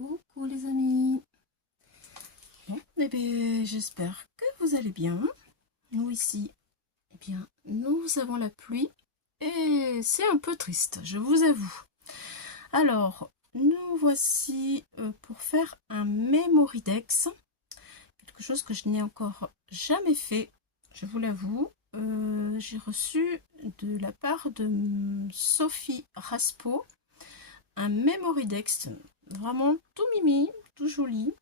Coucou les amis. Bon, eh bien, j'espère que vous allez bien. Nous ici, eh bien, nous avons la pluie et c'est un peu triste, je vous avoue. Alors, nous voici pour faire un Memoridex, quelque chose que je n'ai encore jamais fait, je vous l'avoue. J'ai reçu de la part de Sophie Raspo un Memoridex vraiment tout mimi, tout joli.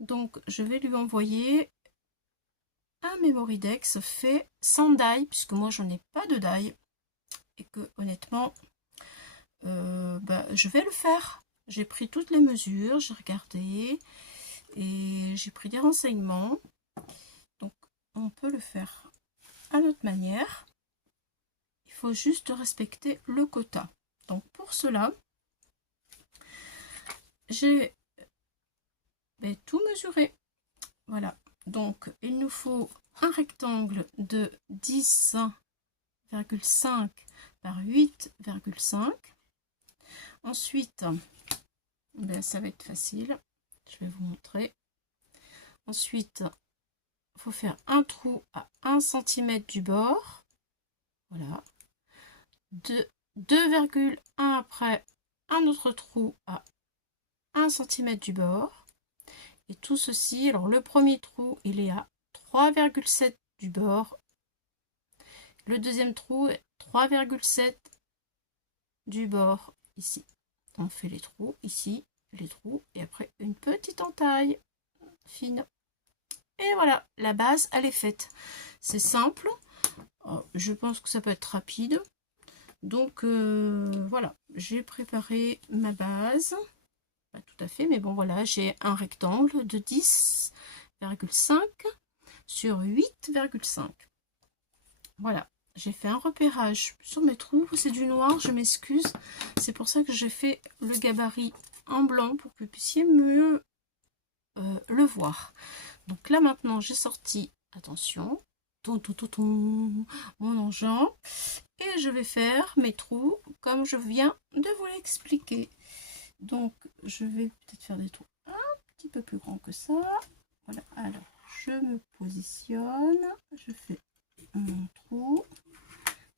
Donc je vais lui envoyer un Memoridex fait sans die, puisque moi j'en ai pas de die et que honnêtement je vais le faire. J'ai pris toutes les mesures, j'ai regardé et j'ai pris des renseignements, donc on peut le faire à notre manière. Il faut juste respecter le quota. Donc pour cela j'ai tout mesuré. Voilà, donc il nous faut un rectangle de 10,5 par 8,5. Ensuite, ça va être facile, je vais vous montrer. Ensuite, il faut faire un trou à 1 cm du bord. Voilà. 2,1 après, un autre trou à 1 cm du bord. Et tout ceci, alors le premier trou, il est à 3,7 du bord. Le deuxième trou est 3,7 du bord ici. On fait les trous ici, les trous, et après une petite entaille fine. Et voilà, la base, elle est faite. C'est simple. Je pense que ça peut être rapide. Donc voilà, j'ai préparé ma base. Pas tout à fait, mais bon voilà, j'ai un rectangle de 10,5 sur 8,5. Voilà, j'ai fait un repérage sur mes trous. C'est du noir, je m'excuse. C'est pour ça que j'ai fait le gabarit en blanc pour que vous puissiez mieux le voir. Donc là maintenant, j'ai sorti, attention, mon engin, et je vais faire mes trous comme je viens de vous l'expliquer. Donc je vais peut-être faire des trous un petit peu plus grands que ça. Voilà, alors je me positionne, je fais mon trou,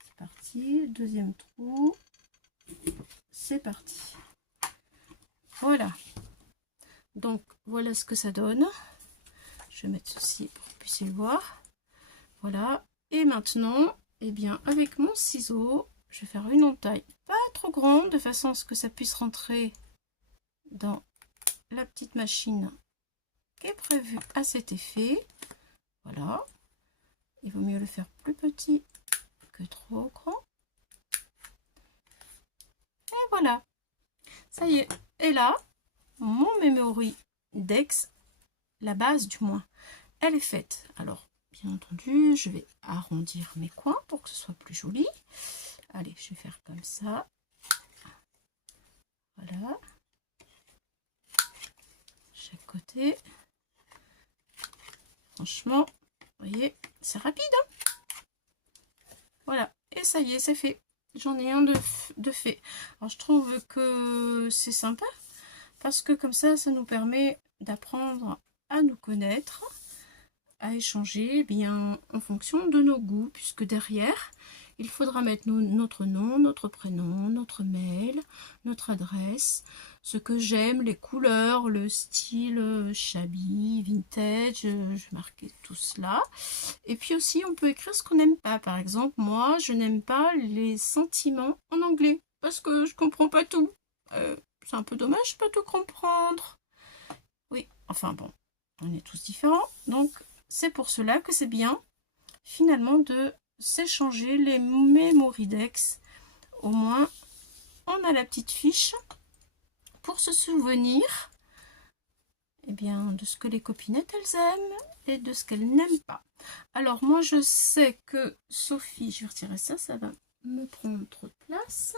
c'est parti, deuxième trou, c'est parti. Voilà, donc voilà ce que ça donne. Je vais mettre ceci pour que vous puissiez le voir. Voilà, et maintenant, eh bien, avec mon ciseau, je vais faire une entaille pas trop grande, de façon à ce que ça puisse rentrer dans la petite machine qui est prévue à cet effet. Voilà, il vaut mieux le faire plus petit que trop grand. Et voilà, ça y est. Et là, mon Memoridex, la base du moins, elle est faite. Alors, bien entendu, je vais arrondir mes coins pour que ce soit plus joli. Allez, je vais faire comme ça. Voilà. Chaque côté. Franchement, vous voyez, c'est rapide. Hein, voilà, et ça y est, c'est fait. J'en ai un de fait. Alors, je trouve que c'est sympa parce que comme ça nous permet d'apprendre à nous connaître, à échanger bien en fonction de nos goûts, puisque derrière, il faudra mettre notre nom, notre prénom, notre mail, notre adresse, ce que j'aime, les couleurs, le style shabby, vintage, je vais marquer tout cela. Et puis aussi, on peut écrire ce qu'on n'aime pas. Par exemple, moi, je n'aime pas les sentiments en anglais, parce que je comprends pas tout. C'est un peu dommage de pas tout comprendre. Oui, enfin bon, on est tous différents, donc c'est pour cela que c'est bien, finalement, de s'échanger les Memoridex. Au moins, on a la petite fiche pour se souvenir de ce que les copinettes, elles aiment et de ce qu'elles n'aiment pas. Alors, moi, je sais que Sophie, je vais retirer ça, ça va me prendre trop de place.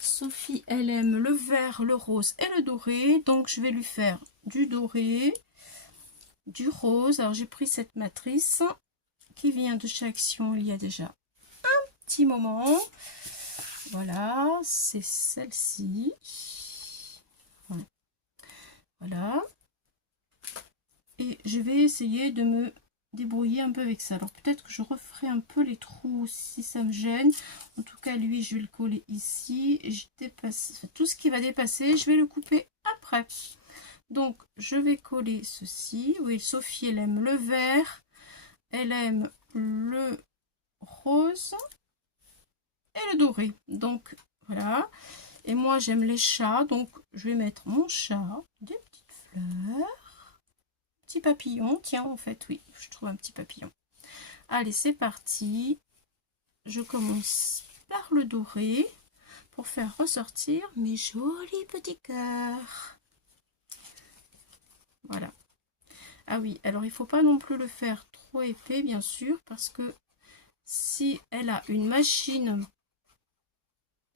Sophie, elle aime le vert, le rose et le doré, donc je vais lui faire du doré, du rose. Alors, j'ai pris cette matrice qui vient de chez Action il y a déjà un petit moment. Voilà, c'est celle-ci. essayer de me débrouiller un peu avec ça. Alors peut-être que je referai un peu les trous si ça me gêne. En tout cas, lui, je vais le coller ici. Je dépasse, enfin, tout ce qui va dépasser, je vais le couper après. Donc, je vais coller ceci. Oui, Sophie, elle aime le vert. Elle aime le rose et le doré. Donc, voilà. Et moi, j'aime les chats. Donc, je vais mettre mon chat, des petites fleurs. Petit papillon. Tiens, en fait, oui, je trouve un petit papillon. Allez, c'est parti. Je commence par le doré pour faire ressortir mes jolis petits cœurs. Voilà. Ah oui, alors il ne faut pas non plus le faire trop épais, bien sûr, parce que si elle a une machine,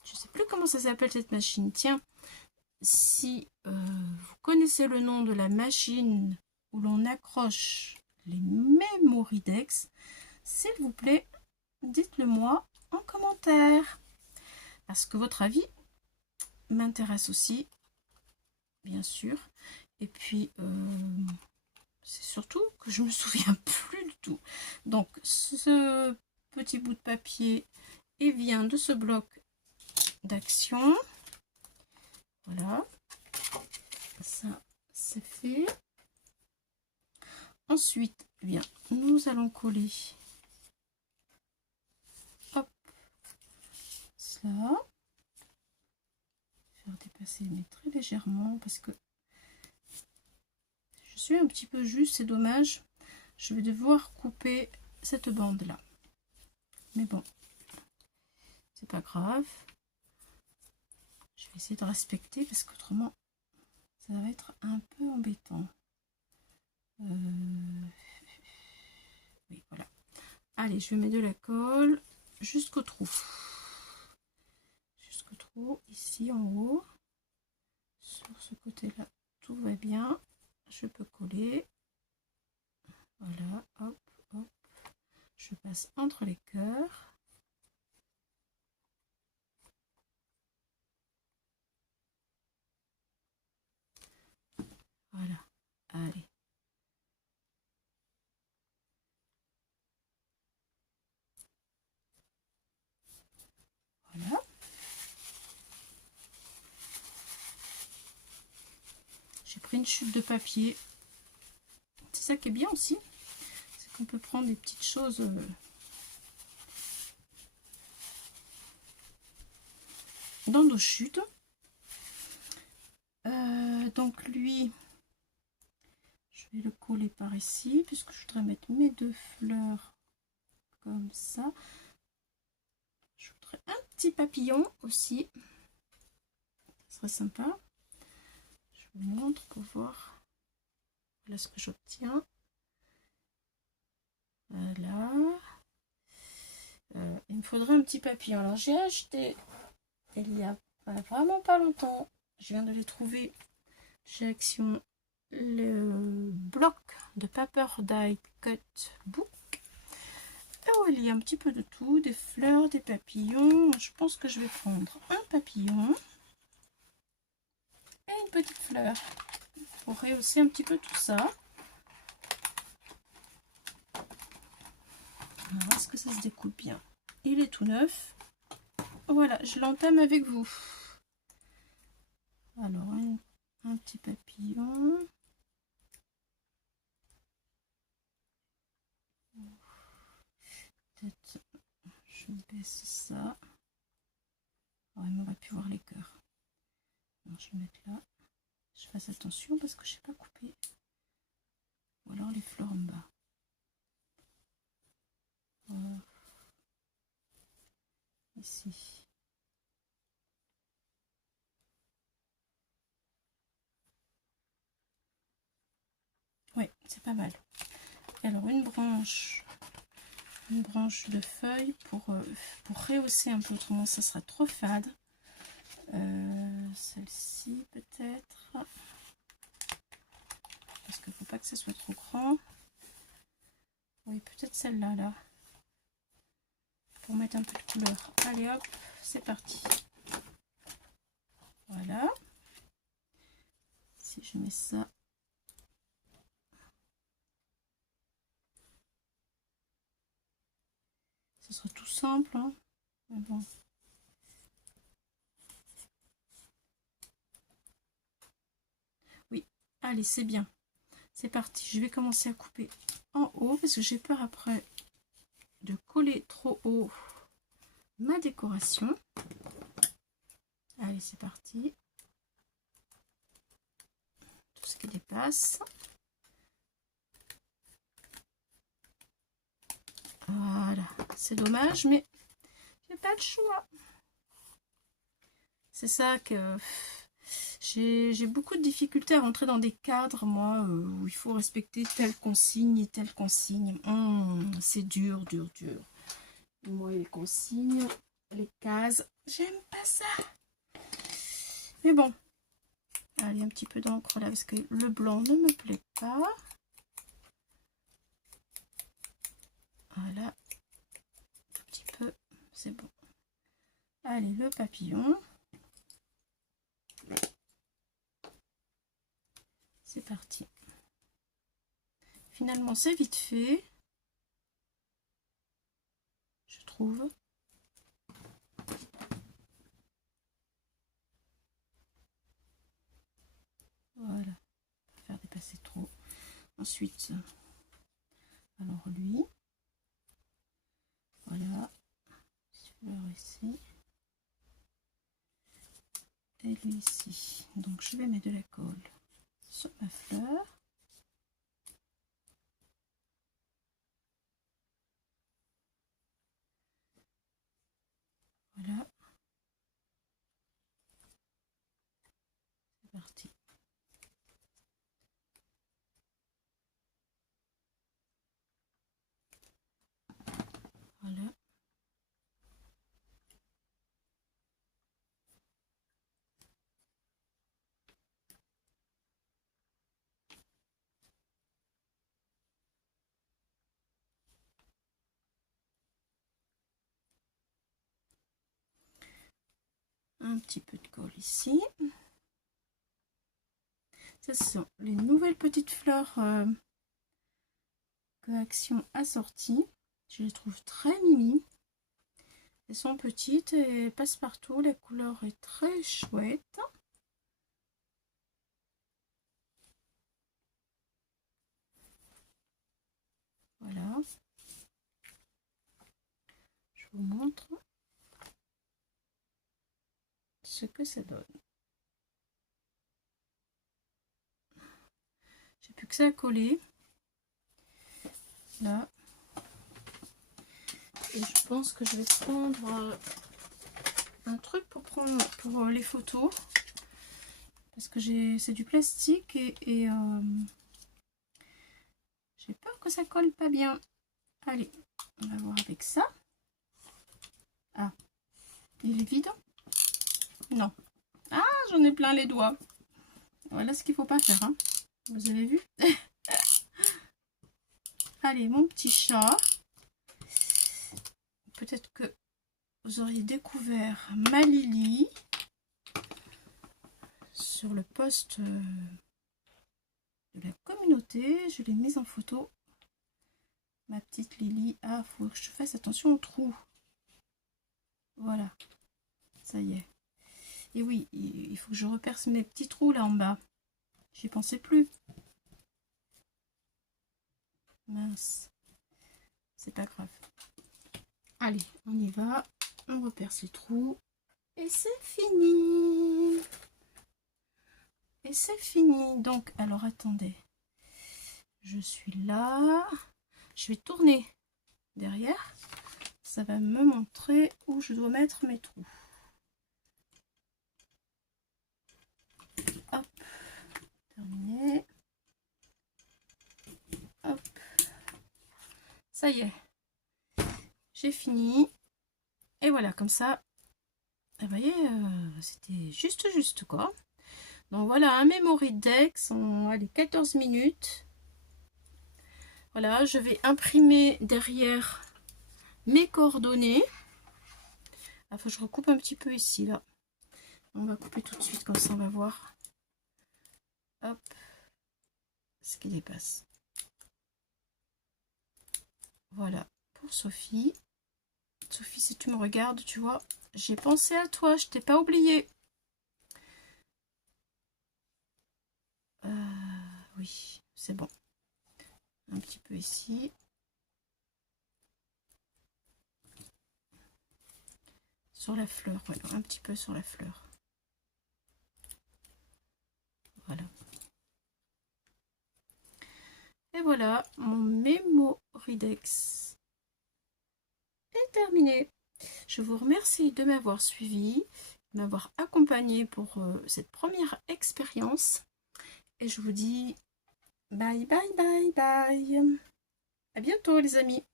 je ne sais plus comment ça s'appelle cette machine, tiens, si vous connaissez le nom de la machine où l'on accroche les Memoridex, s'il vous plaît, dites-le moi en commentaire, parce que votre avis m'intéresse aussi, bien sûr, et puis c'est surtout que je me souviens plus du tout. Donc ce petit bout de papier, il vient de ce bloc d'action. Voilà, ça c'est fait. Ensuite, eh bien, nous allons coller, hop, cela. Faire dépasser, mais très légèrement, parce que je suis un petit peu juste, c'est dommage. Je vais devoir couper cette bande là. Mais bon, c'est pas grave. Je vais essayer de respecter parce qu'autrement, ça va être un peu embêtant. Oui, voilà. Allez, je vais mettre de la colle jusqu'au trou. Jusqu'au trou, ici en haut. Sur ce côté-là, tout va bien. Je peux coller. Voilà, hop, hop. Je passe entre les cœurs. Voilà, allez. Voilà. J'ai pris une chute de papier. C'est ça qui est bien aussi. C'est qu'on peut prendre des petites choses dans nos chutes. Donc lui, je vais le coller par ici, puisque je voudrais mettre mes deux fleurs comme ça. Je voudrais un petit papillon aussi. Ce serait sympa. Je vous montre pour voir. Voilà ce que j'obtiens. Voilà. Il me faudrait un petit papillon. Alors j'ai acheté il y a vraiment pas longtemps. Je viens de les trouver chez Action. Le bloc de Paper Die Cut Book. Oh, il y a un petit peu de tout, des fleurs, des papillons. Je pense que je vais prendre un papillon et une petite fleur pour rehausser un petit peu tout ça. Alors, est-ce que ça se découpe bien? Il est tout neuf. Voilà, je l'entame avec vous. Alors, un petit papillon. Peut-être je baisse ça. Ouais, mais on va plus voir les cœurs. Alors, je vais mettre là. Je fasse attention parce que je sais pas couper. Ou alors les fleurs en bas. Voilà. Ici. Oui, c'est pas mal. Alors une branche de feuilles pour rehausser un peu, autrement ça sera trop fade. Celle-ci peut-être, parce qu'il ne faut pas que ça soit trop grand. Oui, peut-être celle-là, là, pour mettre un peu de couleur. Allez hop, c'est parti. Voilà. Si je mets ça, simple, hein. Mais bon. Oui, allez, c'est bien. C'est parti. Je vais commencer à couper en haut parce que j'ai peur après de coller trop haut ma décoration. Allez, c'est parti. Tout ce qui dépasse. Voilà, c'est dommage, mais j'ai pas le choix. C'est ça que j'ai beaucoup de difficultés à rentrer dans des cadres, moi, où il faut respecter telle consigne et telle consigne. C'est dur, dur, dur. Moi, les consignes, les cases, j'aime pas ça. Mais bon, allez, un petit peu d'encre là, parce que le blanc ne me plaît pas. Voilà, un petit peu, c'est bon. Allez, le papillon. C'est parti. Finalement, c'est vite fait, je trouve. Voilà, pas faire dépasser trop. Ensuite, alors lui, voilà, fleur ici. Et lui ici. Donc je vais mettre de la colle sur ma fleur. Voilà. C'est parti. Voilà. Un petit peu de colle ici. Ce sont les nouvelles petites fleurs que Action a sorties. Je les trouve très mimi. Elles sont petites et passent partout. La couleur est très chouette. Voilà. Je vous montre ce que ça donne. J'ai plus que ça à coller. Là. Et je pense que je vais prendre un truc pour les photos. Parce que c'est du plastique et j'ai peur que ça colle pas bien. Allez, on va voir avec ça. Ah, il est vide? Non. Ah, j'en ai plein les doigts. Voilà ce qu'il faut pas faire, hein. Vous avez vu? Allez, mon petit chat. Peut-être que vous auriez découvert ma Lily sur le post de la communauté. Je l'ai mise en photo. Ma petite Lily. Ah, faut que je fasse attention aux trous. Voilà. Ça y est. Et oui, il faut que je reperce mes petits trous là en bas. J'y pensais plus. Mince. C'est pas grave. Allez, on y va. On reperce les trous. Et c'est fini. Et c'est fini. Donc, alors attendez. Je suis là. Je vais tourner derrière. Ça va me montrer où je dois mettre mes trous. Hop. Terminé. Hop. Ça y est. J'ai fini. Et voilà, comme ça. Vous voyez, c'était juste quoi. Donc voilà, un memory dex en allez, 14 minutes. Voilà, je vais imprimer derrière mes coordonnées. Il faut que je recoupe un petit peu ici, là. On va couper tout de suite, comme ça on va voir. Hop. Ce qui dépasse. Voilà, pour Sophie. Sophie, si tu me regardes, tu vois, j'ai pensé à toi, je t'ai pas oublié. Oui, c'est bon. Un petit peu ici. Sur la fleur, ouais, un petit peu sur la fleur. Voilà. Et voilà, mon Mémoridex est terminé. Je vous remercie de m'avoir suivi, de m'avoir accompagné pour cette première expérience. Et je vous dis bye bye bye bye. À bientôt les amis.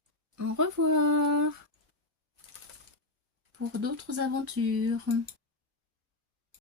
Au revoir pour d'autres aventures.